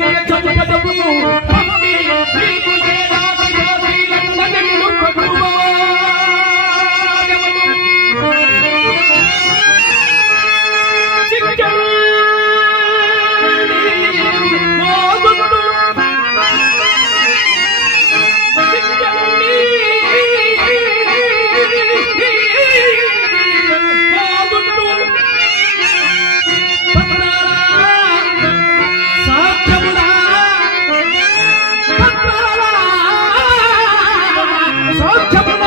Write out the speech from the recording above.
में चुप चुप Santa